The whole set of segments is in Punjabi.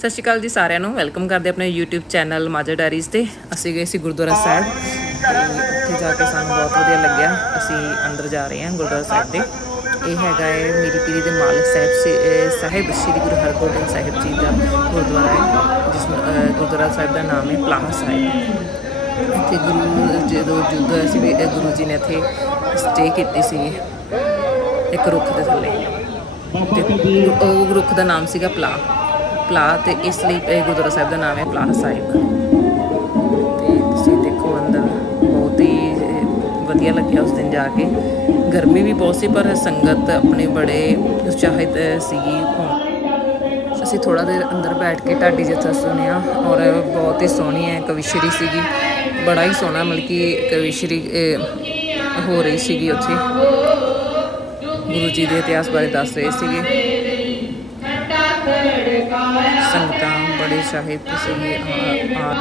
ਸਤਿ ਸ਼੍ਰੀ ਅਕਾਲ ਜੀ ਸਾਰਿਆਂ ਨੂੰ। ਵੈਲਕਮ ਕਰਦੇ ਆਪਣੇ YouTube ਚੈਨਲ ਮਾਜਾ ਡਾਇਰੀਜ਼ ਤੇ। ਅਸੀਂ ਗਏ ਸੀ ਗੁਰਦੁਆਰਾ ਸਾਹਿਬ ਤੇ ਉੱਥੇ ਜਾ ਕੇ ਸਾਨੂੰ ਬਹੁਤ ਵਧੀਆ ਲੱਗਿਆ। ਅਸੀਂ ਅੰਦਰ ਜਾ ਰਹੇ ਹਾਂ ਗੁਰਦੁਆਰਾ ਸਾਹਿਬ ਦੇ। ਇਹ ਹੈਗਾ ਹੈ ਮੇਰੀ ਪੀਰੀ ਦੇ ਮਾਲਕ ਸਾਹਿਬ ਸੇ- ਸਾਹਿਬ, ਸ੍ਰੀ ਗੁਰੂ ਹਰਗੋਬਿੰਦ ਸਾਹਿਬ ਜੀ ਦਾ ਗੁਰਦੁਆਰਾ ਹੈ, ਜਿਸ ਗੁਰਦੁਆਰਾ ਸਾਹਿਬ ਦਾ ਨਾਮ ਹੈ ਪਲਾਹਾ ਸਾਹਿਬ। ਇੱਥੇ ਗੁਰੂ, ਜਦੋਂ ਯੁੱਧ ਹੋਇਆ ਸੀ ਵੀ ਗੁਰੂ ਜੀ ਨੇ ਇੱਥੇ ਸਟੇ ਕੀਤੀ ਸੀ, ਇੱਕ ਰੁੱਖ ਦੇ ਥੱਲੇ। ਤੇ ਉਹ ਰੁੱਖ ਦਾ ਨਾਮ ਸੀਗਾ ਪਲਾ ਪਲਾ ਤੇ ਇਸ ਲਈ ਇਹ ਗੁਰਦੁਆਰਾ ਸਾਹਿਬ ਦਾ ਨਾਮ ਹੈ ਪਲਾਹ ਸਾਹਿਬ। ਤੇ ਤੁਸੀਂ ਦੇਖੋ ਅੰਦਰ ਬਹੁਤ ਹੀ ਵਧੀਆ ਲੱਗਿਆ ਉਸ ਦਿਨ ਜਾ ਕੇ। ਗਰਮੀ ਵੀ ਬਹੁਤ ਸੀ, ਪਰ ਸੰਗਤ ਆਪਣੇ ਬੜੇ ਉਤਸ਼ਾਹਿਤ ਸੀਗੀ। ਅਸੀਂ ਥੋੜਾ ਦੇਰ ਅੰਦਰ ਬੈਠ ਕੇ ਢਾਡੀ ਜਥਾ ਸੁਣਿਆ ਔਰ ਬਹੁਤ ਹੀ ਸੋਹਣੀ ਹੈ, ਕਵਿਸ਼ਰੀ ਸੀਗੀ। ਬੜਾ ਹੀ ਸੋਹਣਾ ਮਤਲਬ ਕਿ ਕਵਿਸ਼ਰੀ ਹੋ ਰਹੀ ਸੀਗੀ ਉੱਥੇ। ਗੁਰੂ ਜੀ ਦੇ ਇਤਿਹਾਸ ਬਾਰੇ ਦੱਸ ਰਹੇ ਸੀਗੇ। ਸੰਗਤਾਂ ਬੜੇ ਸਾਹਿਬ ਸੀਗੇ ਆ-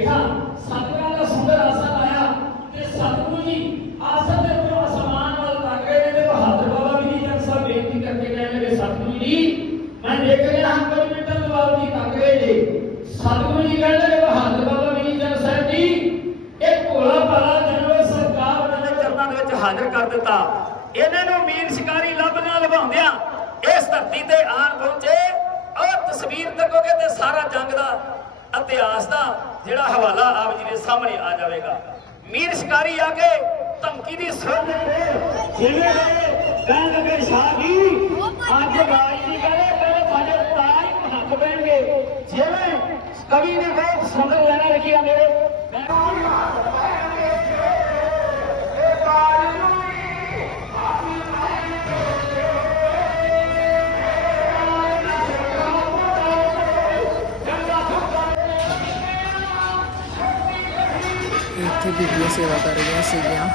ਸਰੋਵਰ ਦੇ ਸੇਠਾਂ ਸਤਿਗੁਰਾਂ ਦਾ ਸੁੰਦਰ ਆਸਣ ਆਇਆ ਤੇ ਸਤਿਗੁਰੂ ਜੀ ਆਸਣ ਦੇ ਉੱਪਰੋਂ ਅਸਮਾਨ ਵੱਲ ਤੱਕ ਰਹੇ ਨੇ ਬਹਾਦਰ ਬਾਬਾ ਵੀ ਜੀ ਜਨ ਸਾਹਿਬ ਬੇਨਤੀ ਕਰਕੇ ਕਹਿਣ ਲੱਗੇ, ਸਤਿਗੁਰੂ ਜੀ, ਮੈਂ ਦੇਖ ਰਿਹਾ ਹਾਂ ਕੋਈ ਮਿੰਟਾਂ ਬਾਅਦ ਜੀ ਤੱਕ ਰਹੇ ਨੇ। ਸਤਿਗੁਰੂ ਜੀ ਕਹਿੰਦੇ ਨੇ ਬਹਾਦਰ ਬਾਬਾ ਵੀ ਜੀ ਜਨ ਸਾਹਿਬ ਜੀ, ਇਹ ਭੋਲਾ ਭਾਲਾ ਜਾਨਵਰ ਸਰਕਾਰ ਉਹਨਾਂ ਦੇ ਚਰਨਾਂ ਦੇ ਵਿੱਚ ਹਾਜ਼ਰ ਕਰ ਦਿੱਤਾ। ਇਹਨਾਂ ਨੂੰ ਮੀਨ ਸ਼ਿਕਾਰੀ ਲੱਭਦਿਆਂ ਲਭਾਉਂਦਿਆਂ ਇਸ ਧਰਤੀ ਤੇ ਆਣ ਪਹੁੰਚੇ ਔਰ ਤਸਵੀਰ ਤੱਕੋਗੇ ਤੇ ਸਾਰਾ ਜੰਗ ਦਾ ਇਤਿਹਾਸ ਦਾ ਜਿਹੜਾ ਹਵਾਲਾ ਆਪ ਜੀ ਦੇ ਸਾਹਮਣੇ ਆ ਜਾਵੇਗਾ ਮੀਰ ਸ਼ਿਕਾਰੀ ਆ ਕੇ ਧਮਕੀ ਦੀ ਸੁਣ ਦੇ ਜਿਵੇਂ ਕਹਿਣ ਲੱਗੇ ਸ਼ਾਹ ਜੀ ਅੱਜ ਰਾਜ ਦੀ ਕਰੇ ਪਹਿਲੇ ਸਾਡੇ ਤਾਜ ਹੱਥ ਪੈਣਗੇ ਜਿਵੇਂ ਕਵੀ ਨੇ ਬਹੁਤ ਸੁੰਦਰ ਲੈਣਾ ਲਿਖਿਆ ਮੇਰੇ ਇੱਥੇ ਬੀਬੀਆਂ ਸੇਵਾ ਕਰ ਰਹੀਆਂ ਸੀਗੀਆਂ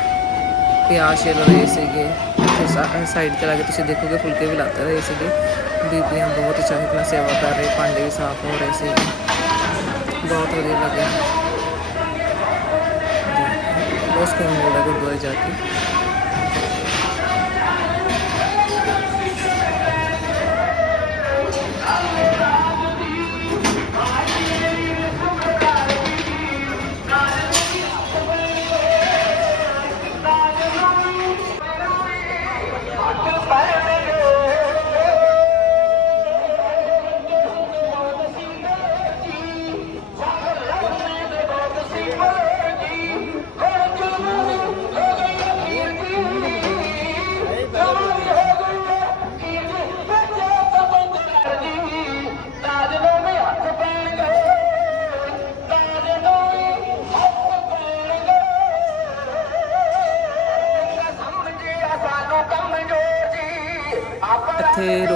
ਪਿਆਜ਼ ਛਿਲ ਰਹੇ ਸੀਗੇ। ਇੱਥੇ ਸਾਈਡ ਤੇ ਲਾ ਕੇ ਤੁਸੀਂ ਦੇਖੋਗੇ ਫੁਲਕੇ ਵੀ ਲੱਤ ਰਹੇ ਸੀਗੇ। ਬੀਬੀਆਂ ਬਹੁਤ ਚਾਹਿਤ ਨਾਲ ਸੇਵਾ ਕਰ ਰਹੇ, ਭਾਂਡੇ ਵੀ ਸਾਫ਼ ਹੋ ਰਹੇ ਸੀਗੇ। ਬਹੁਤ ਵਧੀਆ ਲੱਗਿਆ। ਬਹੁਤ ਸਕੂਨ ਮਿਲਦਾ ਗੁਰਦੁਆਰੇ ਜਾ ਕੇ। ਇੱਥੇ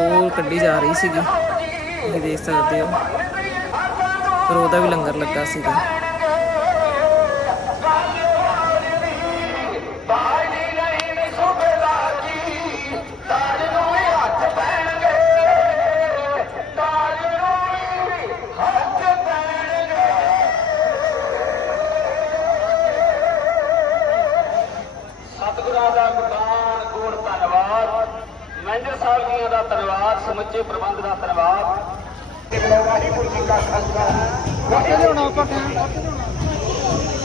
ਉਹ ਕੱਢੀ ਜਾ ਰਹੀ ਸੀਗੀ। ਇਹ ਦੇਖ ਸਕਦੇ ਹੋ। ਫਿਰ ਉਹਦਾ ਵੀ ਲੰਗਰ ਲੱਗਾ ਸੀਗਾ। ਮੈਨੇਜਰ ਸਾਹਿਬ ਜੀਆਂ ਦਾ ਧੰਨਵਾਦ ਸਮੁੱਚੇ ਪ੍ਰਬੰਧ ਦਾ ਧੰਨਵਾਦ ਵਾਹਿਗੁਰੂ ਜੀ ਕਾ ਖਾਲਸਾ। ਵਾਹਿਗੁਰੂ ਜੀ ਕੀ ਫਤਿਹ।